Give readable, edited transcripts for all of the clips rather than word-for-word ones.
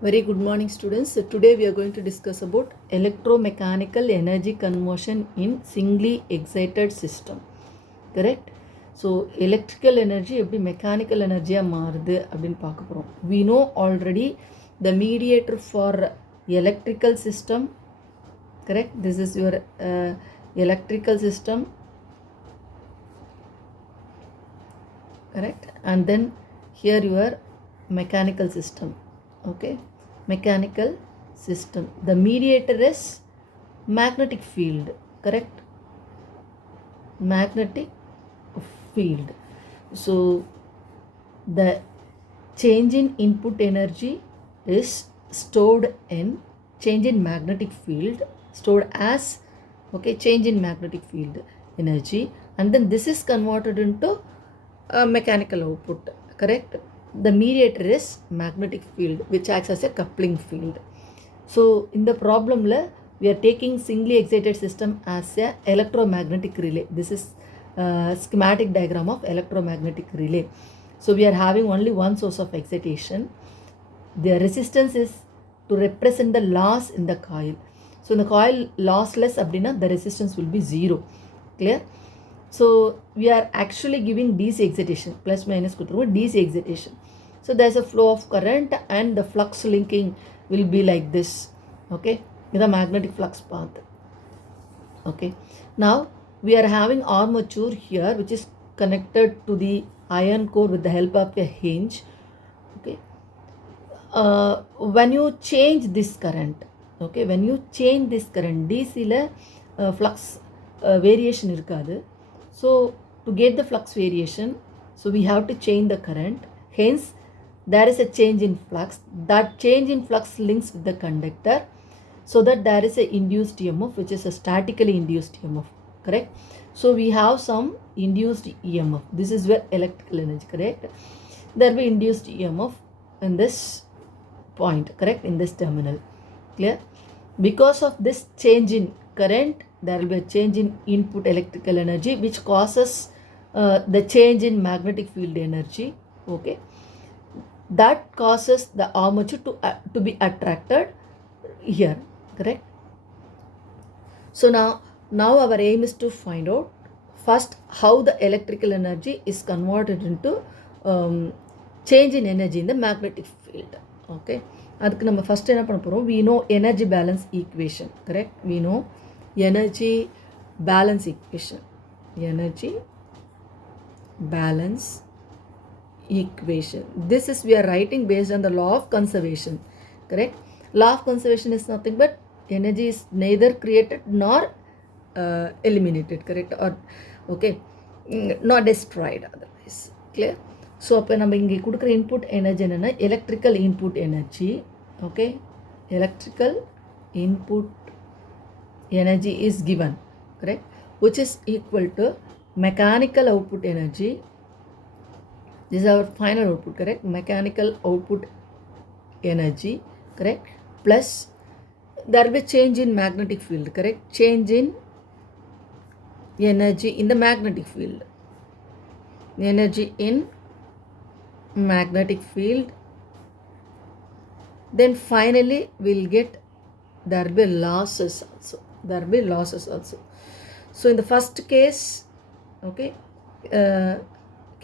Very good morning, students. So today we are going to discuss about electromechanical energy conversion in singly excited system. Correct? So electrical energy எப்படி mechanical energy மாறுது அப்படின்னு பார்க்க போகிறோம். We know already the mediator for electrical system. Correct? This is your electrical system. Correct? And then here your mechanical system. Okay, mechanical system, the mediator is magnetic field. Correct? Magnetic field. So the change in input energy is stored in change in magnetic field, stored as change in magnetic field energy, and then this is converted into mechanical output. Correct? The mediator is magnetic field which acts as a coupling field. So in the problem we are taking singly excited system as a electromagnetic relay. This is schematic diagram of electromagnetic relay. So we are having only one source of excitation. The resistance is to represent the loss in the coil. So in the coil lossless abdina, the resistance will be 0. Clear? So we are actually giving DC excitation, plus minus DC excitation. So there's a flow of current and the flux linking will be like this. Okay, with a magnetic flux path. Okay, now we are having armature here which is connected to the iron core with the help of a hinge. Okay, when you change this current, okay, when you change this current, DC la flux variation irukadu. So to get the flux variation, so we have to change the current. Hence there is a change in flux. That change in flux links with the conductor so that there is a induced EMF which is a statically induced EMF. Correct? So we have some induced EMF. This is where electrical energy. Correct? There will be induced EMF in this point. Correct? In this terminal. Clear? Because of this change in current, there will be a change in input electrical energy which causes the change in magnetic field energy. Okay, that causes the armature to be attracted here. Correct? So now our aim is to find out first how the electrical energy is converted into change in energy in the magnetic field. Okay, அதுக்கு நம்ம first என்ன பண்ண போகிறோம்? We know energy balance equation. Correct? We know energy balance equation. Energy balance equation. This is we are writing based on the law of conservation. Correct? Law of conservation is nothing but energy is neither created nor eliminated. Correct? Or okay, not destroyed otherwise. Clear? So அப்போ நம்ம இங்கே கொடுக்குற input energy என்னென்னா electrical input energy. Okay, electrical input energy is given, correct, which is equal to mechanical output energy. This is our final output. Correct? Mechanical output energy. Correct? Plus there will be change in magnetic field. Correct? Change in energy in the magnetic field. Energy in magnetic field. Then finally we'll get there will be losses also. There will be losses also. So in the first case, okay,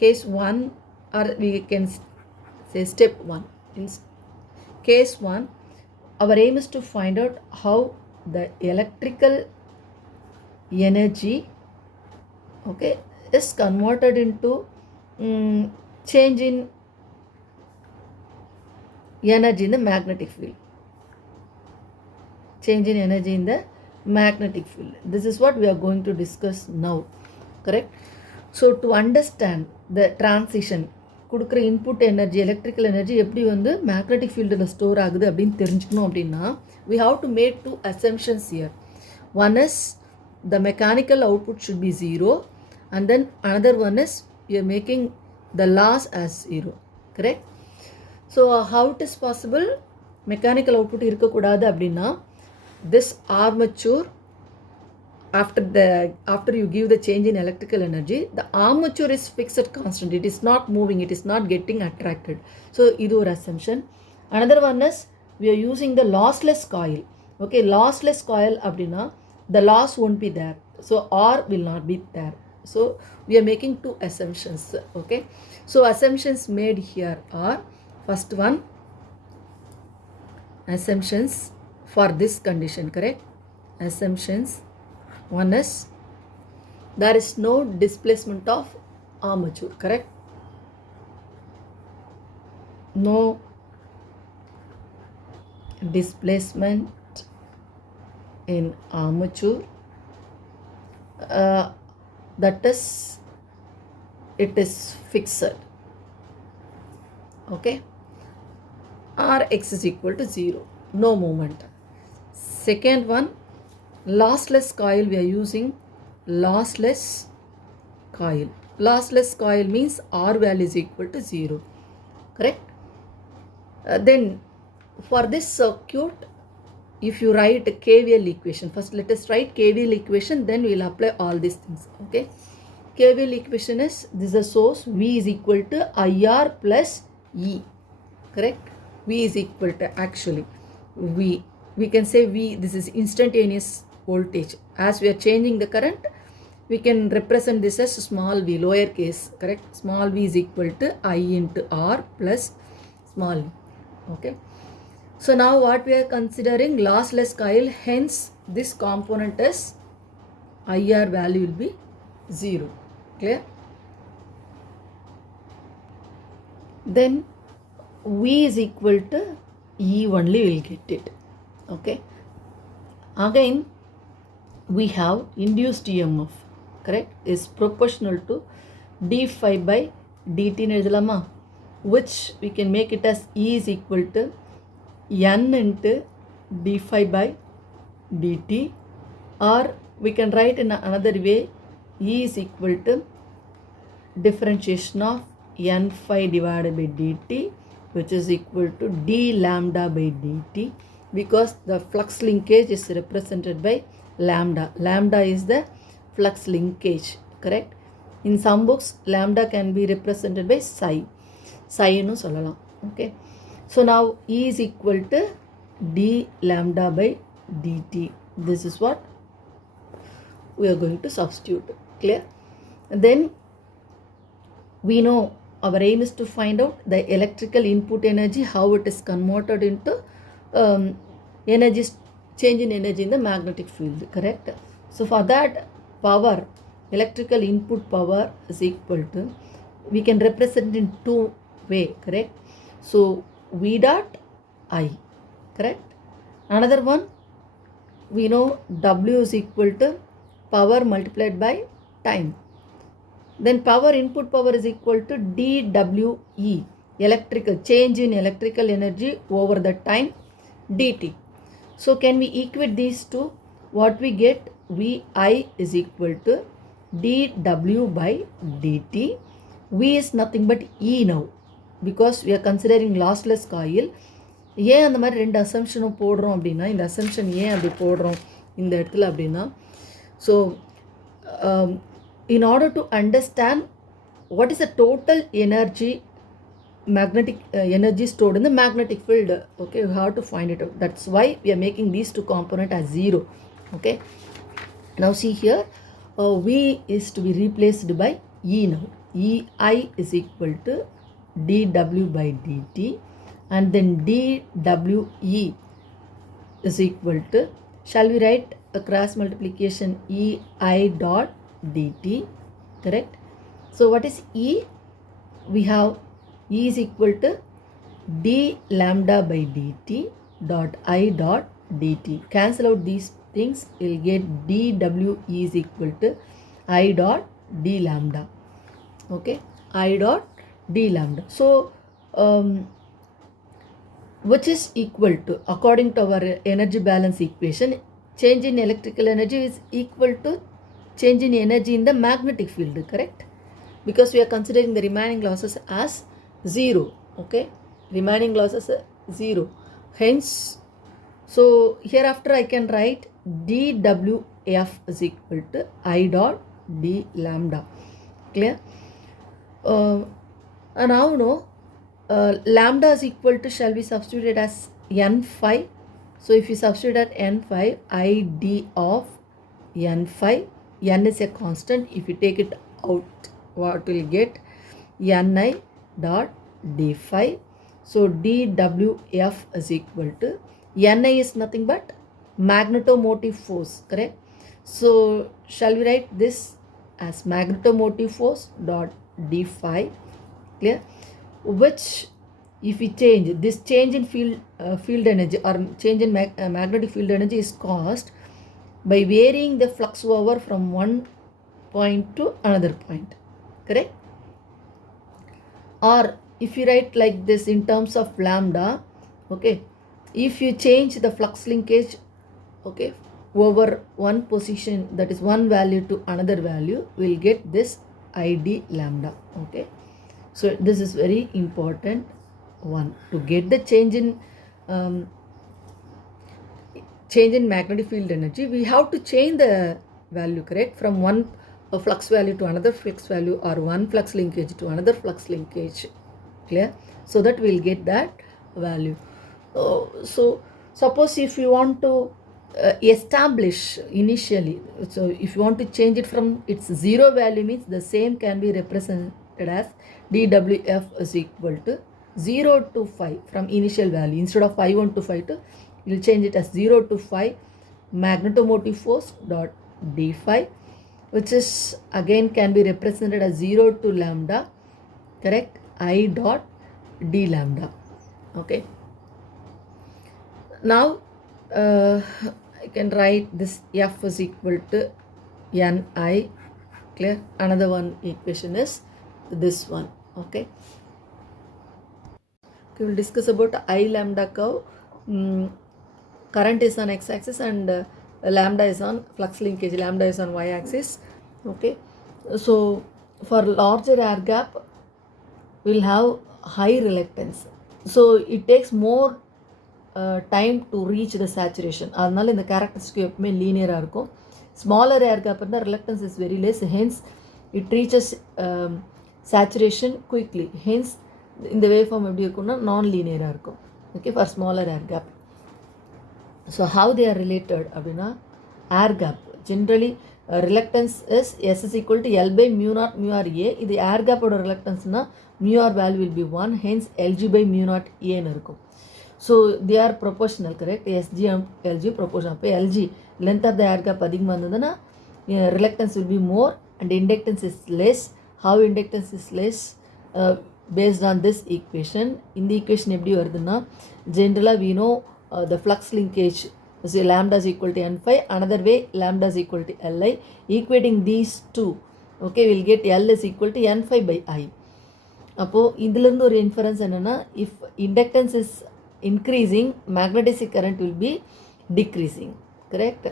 case 1, or we can say step 1. In case 1, our aim is to find out how the electrical energy, okay, is converted into change in energy in the magnetic field. Change in energy in the magnetic field. This is what we are going to discuss now. Correct? So to understand the transition, கொடுக்குற input energy electrical energy எப்படி வந்து magnetic ஃபீல்டில் store ஆகுது அப்படின்னு தெரிஞ்சுக்கணும் அப்படின்னா we have to make 2 assumptions here. One is the mechanical output should be 0, and then another one is we are making the loss as 0. Correct? So how it is possible mechanical output இருக்கக்கூடாது அப்படின்னா this armature, after you give the change in electrical energy, the armature is fixed constant. It is not moving. It is not getting attracted. So, this is an assumption. Another one is we are using the lossless coil. Okay, lossless coil abdina, the loss won't be there. So R will not be there. So we are making two assumptions. Okay, so assumptions made here are, first one, assumptions for this condition, correct? Assumptions, one is there is no displacement of armature, correct? No displacement in armature, that is, it is fixed. Okay, Rx is equal to 0, no movement. Second one, lossless coil, we are using lossless coil. Lossless coil means R value is equal to 0, correct? Then for this circuit, if you write a KVL equation, first let us write KVL equation, then we will apply all these things. Okay, KVL equation is, this is a source, V is equal to IR plus E, correct? V is equal to, actually we can say V, this is instantaneous voltage. As we are changing the current, we can represent this as small v, lower case, correct? Small v is equal to I into R plus small v. Okay, so now what we are considering, lossless coil, hence this component is IR value will be 0, clear? Then V is equal to E only, we will get it. Okay, again we have induced EMF, correct, is proportional to d phi by dt in edulama, which we can make it as E is equal to n into d phi by dt, or we can write in another way, E is equal to differentiation of n phi divided by dt, which is equal to d lambda by dt, because the flux linkage is represented by lambda. Lambda is the flux linkage, correct? In some books, lambda can be represented by psi. Psi nu sollalam. Okay, so now E is equal to d lambda by dt. This is what we are going to substitute, clear? And then we know our aim is to find out the electrical input energy, how it is converted into energy, change in energy in the magnetic field, correct? So for that, power, electrical input power is equal to, we can represent in two way, correct? So V dot I, correct? Another one, we know W is equal to power multiplied by time. Then power, input power is equal to dWe, electrical, change in electrical energy over the time dt. So can we equate these two? What we get, Vi is equal to dW by dt. V is nothing but E now, because we are considering lossless coil. ஏன் அந்த மாதிரி ரெண்டு அசம்ஷனும் போடுறோம் அப்படின்னா, இந்த assumption ஏன் அப்படி போடுறோம் இந்த இடத்துல அப்படின்னா, so in order to understand what is the total energy, magnetic energy stored in the magnetic field, okay, we have to find it out. That's why we are making these two components as 0. Okay, now see here, V is to be replaced by E now. Ei is equal to dW by dt, and then dWe is equal to, shall we write a cross multiplication, Ei dot dt, correct? So what is E? We have E is equal to d lambda by dt dot I dot dt. Cancel out these things, you'll get dWe is equal to I dot d lambda. Okay, I dot d lambda. So which is equal to, according to our energy balance equation, change in electrical energy is equal to change in energy in the magnetic field, correct? Because we are considering the remaining losses as 0. Okay, remaining losses 0. Hence, so hereafter I can write dWf is equal to I dot d lambda, clear? And now no, lambda is equal to, shall we substitute it as n phi. So if you substitute at n phi, id of n phi, n is a constant. If you take it out, what will get? Ni dot d phi. So dwf is equal to, Ni is nothing but magnetomotive force, correct? So shall we write this as magnetomotive force dot d phi, clear? Which, if we change this, change in field energy or change in magnetic field energy is caused by varying the flux over from one point to another point, correct? Or if you write like this in terms of lambda, okay, if you change the flux linkage, okay, over one position, that is one value to another value, we'll get this id lambda, okay? So this is very important one. To get the change in magnetic field energy, we have to change the value, correct, from one flux value to another flux value, or one flux linkage to another flux linkage, clear? So that we'll get that value. So suppose if you want to establish initially, so if you want to change it from its zero value, means the same can be represented as dwf is equal to 0 to 5 from initial value. Instead of 5 to 5 to, you'll change it as 0 to 5 magnetomotive force dot d phi, which is again can be represented as 0 to lambda, correct, I dot d lambda, okay? Now I can write this f is equal to ni, clear? Another one equation is this one, okay? We will discuss about I lambda curve. Current is on x-axis and lambda is on flux linkage, lambda is on y-axis, okay? So for larger air gap, we'll have high reluctance, so it takes more time to reach the saturation. அதனால இந்த characteristic எப்பவுமே linear-ஆ இருக்கும். Smaller air gap இருந்தா reluctance is very less, hence it reaches saturation quickly. Hence இந்த waveform எப்படி இருக்கும்னா non-linear-ஆ இருக்கும், okay, for smaller air gap. So how they are related அப்படின்னா, air gap generally reluctance is S is equal to L by mu naught mu r A. இது air gap ஓட reluctanceனா mu r value will be 1, hence Lg by mu naught A ன்னு இருக்கும். So they are proportional, correct? Sg and Lg proportional. அப்போ Lg length of the air gap அதிகமாக இருந்ததுன்னா reluctance will be more and inductance is less. How inductance is less? Based on this equation. இந்த equation எப்படி வருதுன்னா, generally we know the flux linkage, so lambda is equal to n phi. Another way, lambda is equal to Li. Equating these two, okay, we'll get L is equal to n phi by I. அப்போ இதிலிருந்து ஒரு inference என்னன்னா, if inductance is increasing, magnetic current will be decreasing, correct?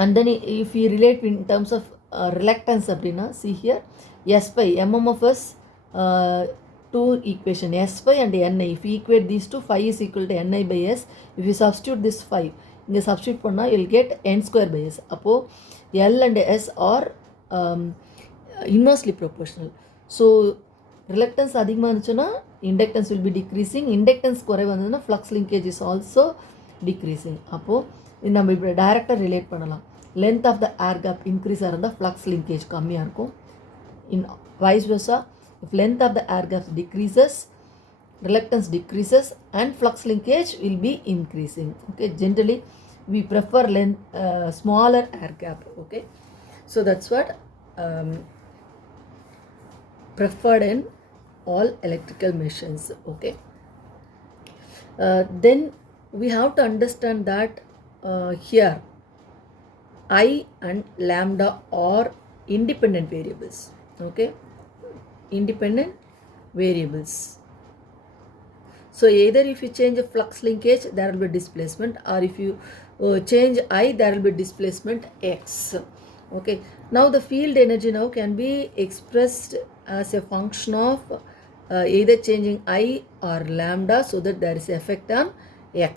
And then if we relate in terms of reluctance அப்படின்னா, see here, S phi, mmf is two equation, S phi and Ni. If we equate these two, phi is equal to Ni by S. If you substitute this phi, இங்கே substitute பண்ணா, you'll get n square by S. அப்போ L and S are inversely proportional. So reluctance அதிகமாக இருந்துச்சுன்னா inductance will be decreasing. Inductance குறைவு வந்ததுன்னா flux linkage is also decreasing. அப்போது நம்ம இப்படி டைரெக்டாக ரிலேட் பண்ணலாம். length of the air gap increase இருந்தால் flux linkage கம்மியாக இருக்கும். In vice versa, if length of the air gap decreases, reluctance decreases and flux linkage will be increasing, okay? Generally we prefer smaller air gap, okay? So that's what preferred in all electrical machines, okay? Then we have to understand that here I and lambda are independent variables, okay? Independent variables. So either if you change a flux linkage, there will be displacement, or if you change I, there will be displacement x, okay? Now the field energy now can be expressed as a function of either changing I or lambda, so that there is effect on x,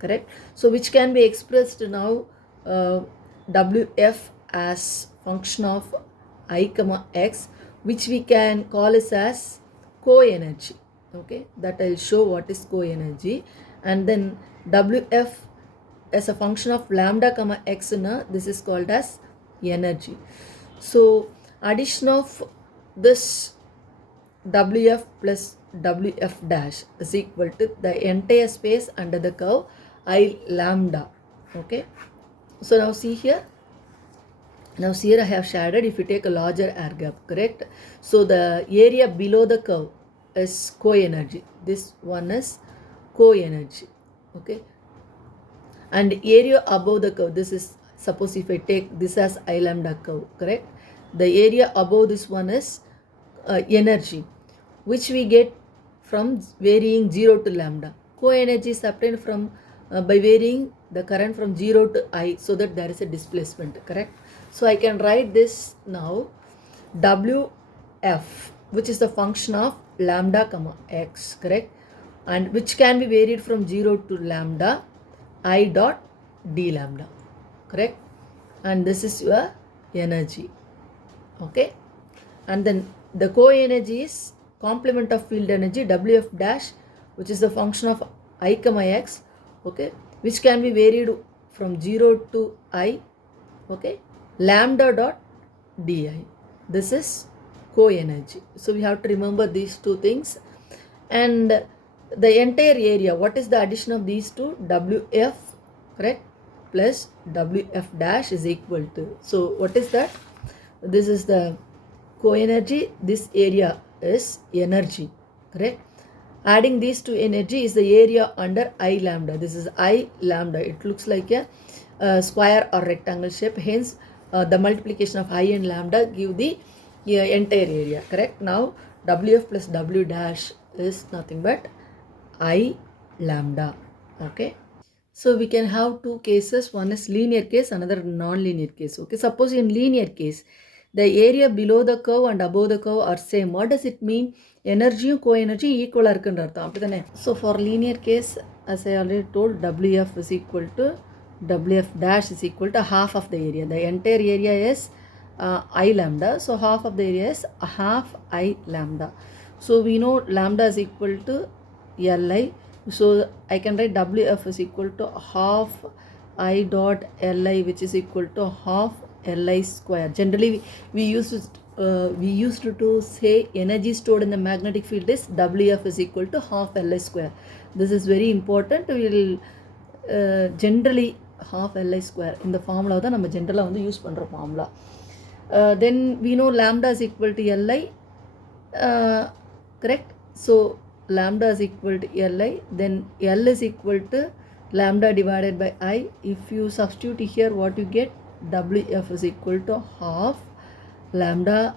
correct? So which can be expressed now Wf as function of I comma x, which we can call it as co-energy, Okay, that I'll show what is co-energy. And then Wf as a function of lambda comma x, this is called as energy. So addition of this Wf plus Wf dash is equal to the entire space under the curve I lambda. Okay, so now see here. Now here I have shaded if you take a larger air gap, correct? So the area below the curve is co-energy. This one is co-energy. Okay, and area above the curve, this is, suppose if I take this as I lambda curve, correct? The area above this one is energy, which we get from varying 0 to lambda. Co-energy is obtained from by varying the current from 0 to I, so that there is a displacement, correct? So I can write this now, Wf, which is the function of lambda comma x, correct? And which can be varied from 0 to lambda I dot d lambda, correct? And this is your energy. Okay, and then the co-energy is complement of field energy Wf dash, which is the function of I comma x, okay, which can be varied from 0 to I, okay, lambda dot di. This is co-energy. So we have to remember these two things. And the entire area, what is the addition of these two? Wf, correct, plus Wf dash is equal to, so what is that? This is the co-energy, this area is energy, correct? Adding these two energy is the area under I lambda. This is I lambda. It looks like a square or rectangle shape. Hence, the multiplication of I and lambda give the entire area, correct? Now, Wf plus W dash is nothing but I lambda. Okay. So we can have two cases. One is linear case, another non-linear case. Okay. Suppose in linear case, the area below the curve and above the curve are same. What does it mean? Energy and co-energy equal are. So for linear case, as I already told, Wf is equal to Wf dash is equal to half of the area. The entire area is I lambda. So half of the area is half I lambda. So we know lambda is equal to Li. So I can write Wf is equal to half I dot Li, which is equal to half Li square. Generally we used to say energy stored in the magnetic field is Wf is equal to half Li square. This is very important. We will generally half Li square in the formula that we generally use formula. Then we know lambda is equal to Li, correct? So lambda is equal to Li, then L is equal to lambda divided by I. If you substitute here, what you get? Wf is equal to half lambda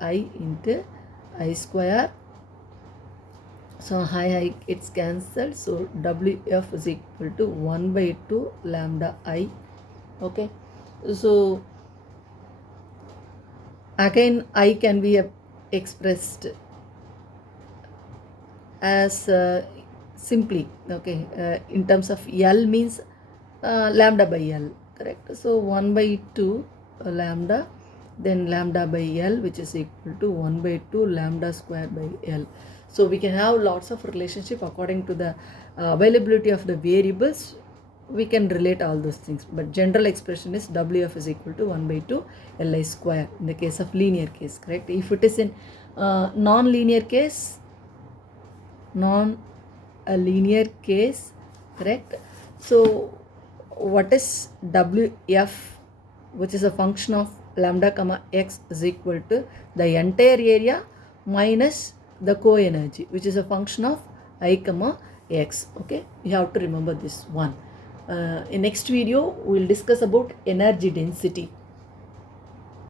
I into I square. So I it's cancelled. So Wf is equal to 1 by 2 lambda I. Okay. So again I can be expressed as simply, okay, in terms of L means lambda by L, correct? So 1 by 2 lambda, then lambda by L, which is equal to 1 by 2 lambda square by L. So we can have lots of relationship according to the availability of the variables. We can relate all those things, but general expression is Wf is equal to 1 by 2 Li square in the case of linear case, correct? If it is in non-linear case, non-linear case, correct? So what is Wf, which is a function of lambda comma x is equal to the entire area minus the co-energy, which is a function of I comma x. Okay, you have to remember this one. In next video we will discuss about energy density.